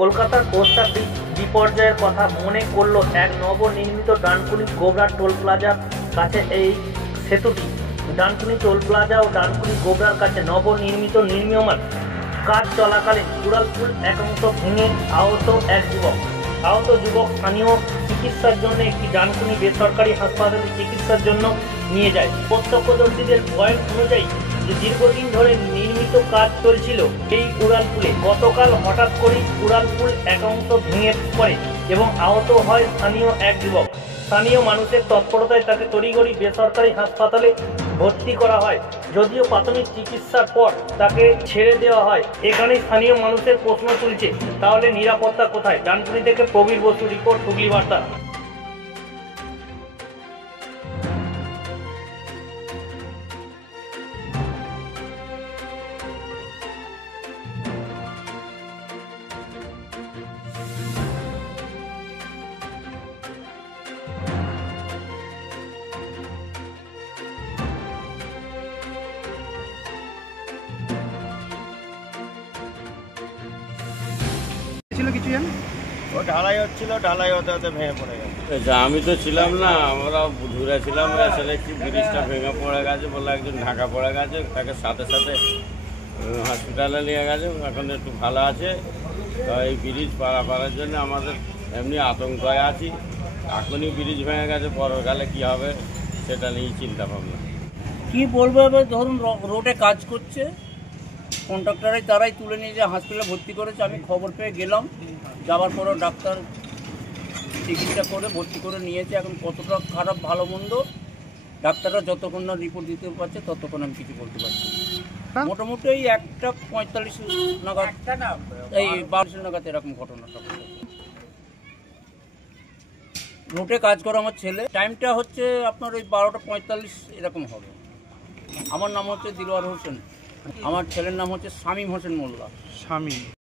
কলকাতার কোস্টা বিপর্যয়ের কথা মনে করল এক নবনির্মিত ডানকুনি গোবরা টোল প্লাজার কাছে এই সেতুটি। ডানকুনি টোল প্লাজা ও ডানকুনি গোবরার কাছে নবনির্মিত নির্মীয়মান কাজ চলাকালীন উড়ালপুল একাংশ ভেঙে আহত যুবক স্থানীয় চিকিৎসার জন্য একটি ডানকুনি বেসরকারি হাসপাতালে চিকিৎসার জন্য নিয়ে যায়। প্রত্যক্ষদর্শীদের বয়ান অনুযায়ী দীর্ঘদিন ধরে নির্মিত কাজ চলছিল এই উড়ালপুলে। গতকাল হঠাৎ করেই উড়ালপুল একাংশ ভেঙে পড়ে এবং আহত হয় স্থানীয় এক যুবক। স্থানীয় মানুষের তৎপরতায় তাকে তড়িঘড়ি বেসরকারি হাসপাতালে ভর্তি করা হয়, যদিও প্রাথমিক চিকিৎসার পর তাকে ছেড়ে দেওয়া হয়। এখানে স্থানীয় মানুষের প্রশ্ন তুলছে, তাহলে নিরাপত্তা কোথায়? ডানকুনি থেকে প্রবীর বসু রিপোর্ট, হুগলি বার্তা। কিছু জানেন? ও ঢালাই হচ্ছিল, ঢালাই হতে হতে ভেঙে পড়ে গেছে। আমি তো ছিলাম না, আমরা ঘুরে ছিলাম, এসে দেখছি ব্রিজটা ভেঙে পড়ে গেছে বলে একজন ঢাকা পড়ে গেছে, তাকে সাথে সাথে হসপিটালে নিয়ে গেছে, এখন একটু ভালো আছে। তো এই ব্রিজ পারাপারের জন্য আমাদের এমনি আতঙ্কে আছি। এখনই ব্রিজ ভেঙে গেছে, পরকালে কী হবে সেটা নিয়েই চিন্তা ভাবনা। কি বলবো, এবার ধরুন রোডে কাজ করছে, কন্ট্রাক্টরাই তারাই তুলে নিয়ে যে হসপিটালে ভর্তি করেছে। আমি খবর পেয়ে গেলাম, যাওয়ার পরও ডাক্তার চিকিৎসা করে ভর্তি করে নিয়েছে। এখন কতটা খারাপ ভালো মন্দ ডাক্তাররা যতক্ষণ না রিপোর্ট দিতে পারছে ততক্ষণ আমি কিছু বলতে পারছি। মোটামুটি এই 1:45 নাগাদ, এই 12 নাগাদ এরকম ঘটনাটা রোডে কাজ করে আমার ছেলে। টাইমটা হচ্ছে আপনার ওই 12:45 এরকম হবে। আমার নাম হচ্ছে দিলওয়ার হোসেন, আমার ছেলের নাম হচ্ছে শামীম হোসেন মোল্লা।